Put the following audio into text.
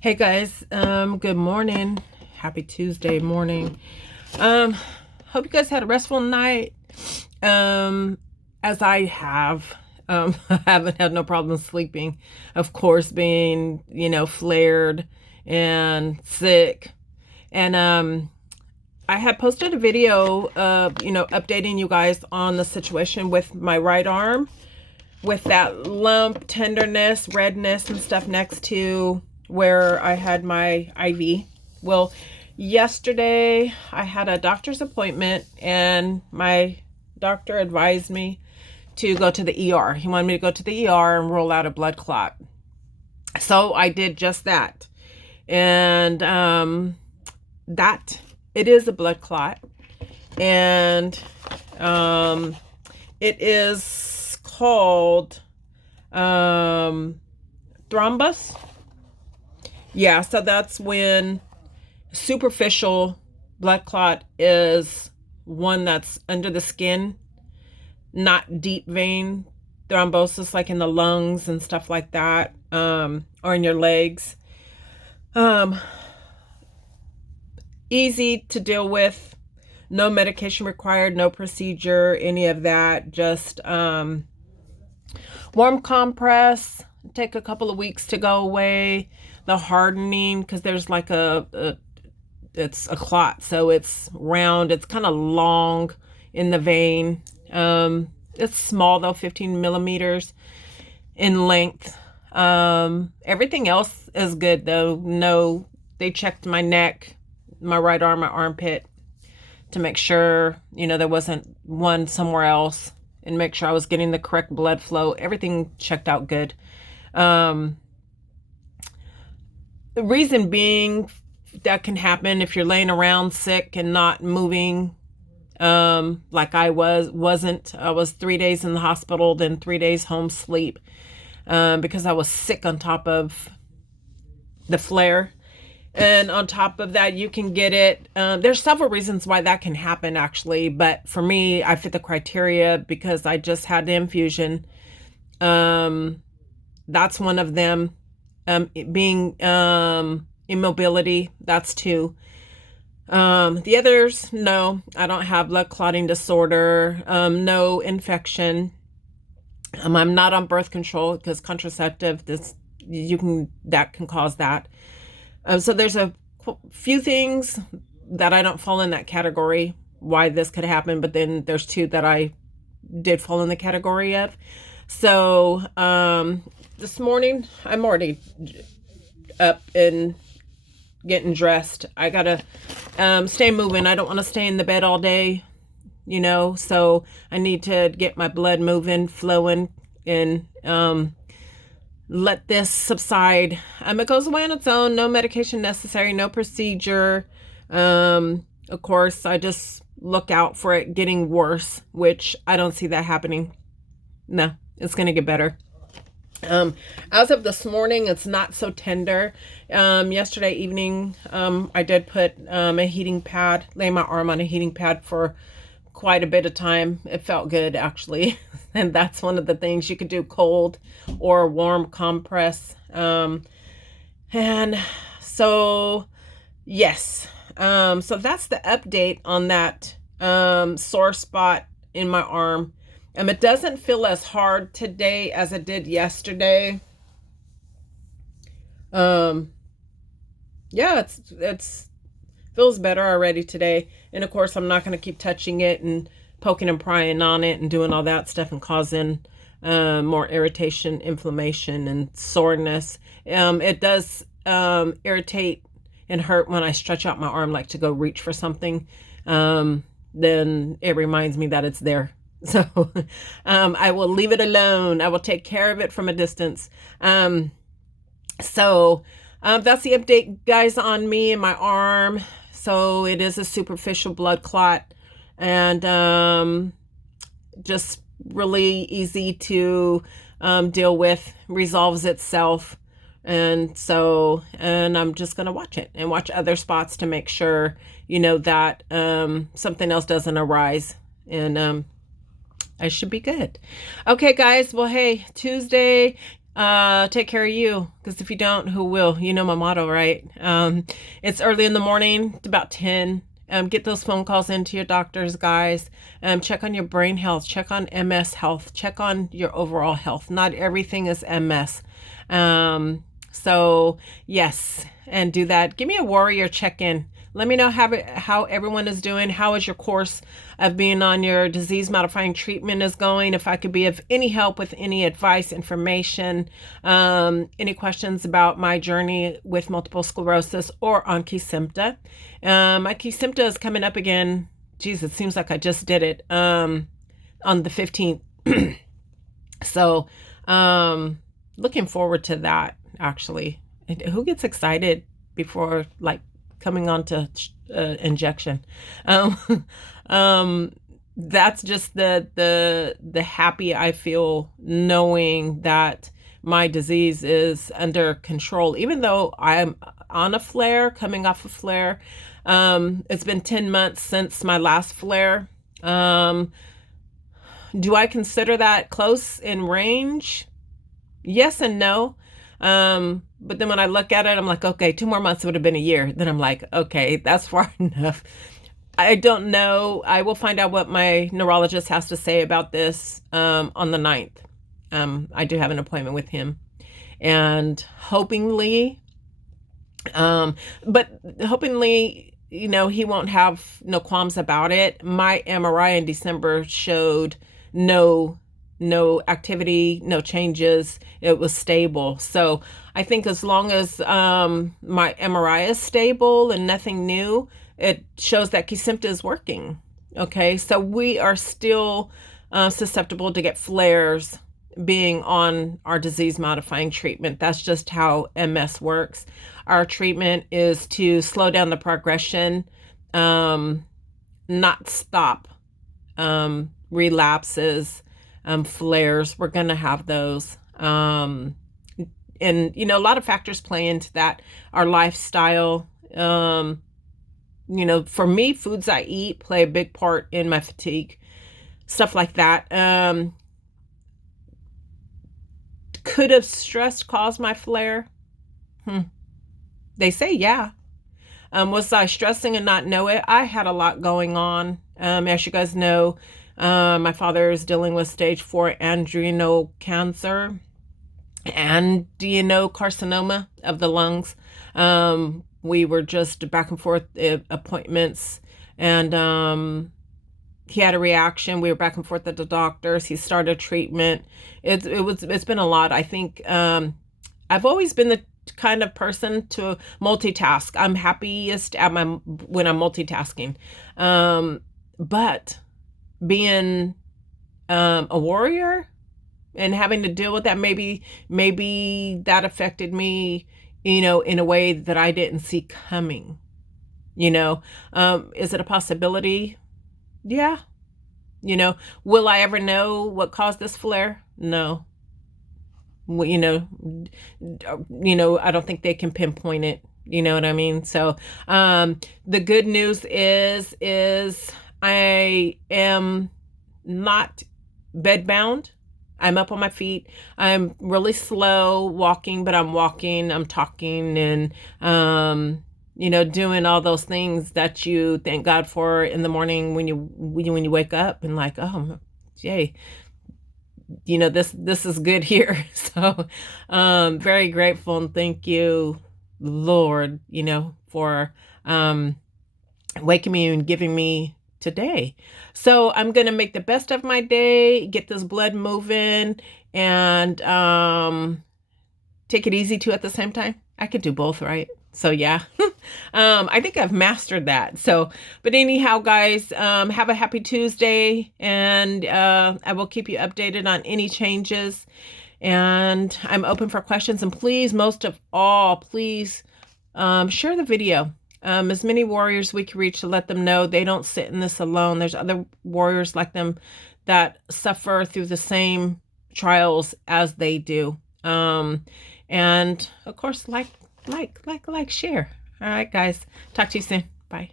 Hey guys, good morning. Happy Tuesday morning. Um, Hope you guys had a restful night. As I have. I haven't had no problem sleeping. Of course, being, flared and sick. And I had posted a video updating you guys on the situation with my right arm with that lump, tenderness, redness, and stuff next to where I had my IV. Well, yesterday I had a doctor's appointment and my doctor advised me to go to the ER. He wanted me to go to the ER and roll out a blood clot. So I did just that. And that it is a blood clot. And it is called thrombus. Yeah, so that's when superficial blood clot is one that's under the skin, not deep vein thrombosis like in the lungs and stuff like that, or in your legs. Easy to deal with, no medication required, no procedure, any of that. Just warm compress, take a couple of weeks to go away. The hardening, because there's like it's a clot, so it's round, it's kind of long in the vein. It's small though, 15 millimeters in length. Everything else is good though. No, they checked my neck, my right arm, my armpit to make sure, there wasn't one somewhere else, and make sure I was getting the correct blood flow. Everything checked out good. The reason being that can happen if you're laying around sick and not moving, like I wasn't. I was 3 days in the hospital, then 3 days home sleep, because I was sick on top of the flare. And on top of that, you can get it. There's several reasons why that can happen, actually. But for me, I fit the criteria because I just had the infusion. That's one of them. Being immobility, that's two. The others, no, I don't have blood clotting disorder, no infection. I'm not on birth control because contraceptive, that can cause that. So there's a few things that I don't fall in that category, why this could happen, but then there's two that I did fall in the category of. So this morning, I'm already up and getting dressed. I gotta stay moving. I don't want to stay in the bed all day, so I need to get my blood moving, flowing, and let this subside. It goes away on its own. No medication necessary, no procedure. Of course, I just look out for it getting worse, which I don't see that happening. No, it's going to get better. As of this morning, it's not so tender. Yesterday evening, I did put a heating pad, lay my arm on a heating pad for quite a bit of time. It felt good, actually. And that's one of the things you could do, cold or warm compress. And so, yes. So that's the update on that sore spot in my arm. It doesn't feel as hard today as it did yesterday. Yeah, it's feels better already today. And of course, I'm not going to keep touching it and poking and prying on it and doing all that stuff and causing more irritation, inflammation, and soreness. It does irritate and hurt when I stretch out my arm, like to go reach for something. Then it reminds me that it's there. So I will leave it alone. I will take care of it from a distance. So that's the update, guys, on me and my arm. So it is a superficial blood clot, and just really easy to deal with, resolves itself. And I'm just going to watch it and watch other spots to make sure, that something else doesn't arise. And I should be good. Okay, guys. Well, hey, Tuesday. take care of you, because if you don't, who will? You know my motto, right? It's early in the morning. It's about 10. Get those phone calls into your doctors, guys. Check on your brain health. Check on MS health. Check on your overall health. Not everything is MS. So yes, and do that. Give me a warrior check-in. Let me know how everyone is doing. How is your course of being on your disease modifying treatment is going? If I could be of any help with any advice, information, any questions about my journey with multiple sclerosis or on Kesimpta. My Kesimpta is coming up again. Geez, it seems like I just did it on the 15th. So looking forward to that, actually. Who gets excited before, like, coming on to injection? That's just the happy I feel knowing that my disease is under control, even though I'm on a flare, coming off a flare. It's been 10 months since my last flare. Do I consider that close in range? Yes and no. But then when I look at it, I'm like, okay, 2 more months would have been a year. Then I'm like, okay, that's far enough. I don't know. I will find out what my neurologist has to say about this on the 9th. I do have an appointment with him. And hopingly, he won't have no qualms about it. My MRI in December showed no activity, no changes. It was stable. So I think as long as my MRI is stable and nothing new, it shows that Kesimpta is working. Okay, so we are still susceptible to get flares being on our disease modifying treatment. That's just how MS works. Our treatment is to slow down the progression, not stop relapses, flares. We're going to have those. And, a lot of factors play into that. Our lifestyle, for me, foods I eat play a big part in my fatigue, stuff like that. Could have stress caused my flare? They say, yeah. Was I stressing and not know it? I had a lot going on. As you guys know, my father is dealing with stage 4 adrenal cancer and carcinoma of the lungs. We were just back and forth appointments, and he had a reaction. We were back and forth at the doctors. He started treatment. It's been a lot. I think I've always been the kind of person to multitask. I'm happiest when I'm multitasking. But being a warrior and having to deal with that, maybe that affected me, in a way that I didn't see coming. Is it a possibility? Yeah. Will I ever know what caused this flare? No. I don't think they can pinpoint it. You know what I mean? So, the good news is I am not bedbound. I'm up on my feet. I'm really slow walking, but I'm walking, I'm talking, and, doing all those things that you thank God for in the morning when you wake up and like, oh, yay. This is good here. So, very grateful and thank you, Lord, for, waking me and giving me today. So I'm going to make the best of my day, get this blood moving, and, take it easy too at the same time. I could do both, right? So yeah, I think I've mastered that. So, but anyhow, guys, have a happy Tuesday, and I will keep you updated on any changes, and I'm open for questions. And please, most of all, please share the video. As many warriors we can reach to let them know they don't sit in this alone. There's other warriors like them that suffer through the same trials as they do. And of course, like, share. All right, guys. Talk to you soon. Bye.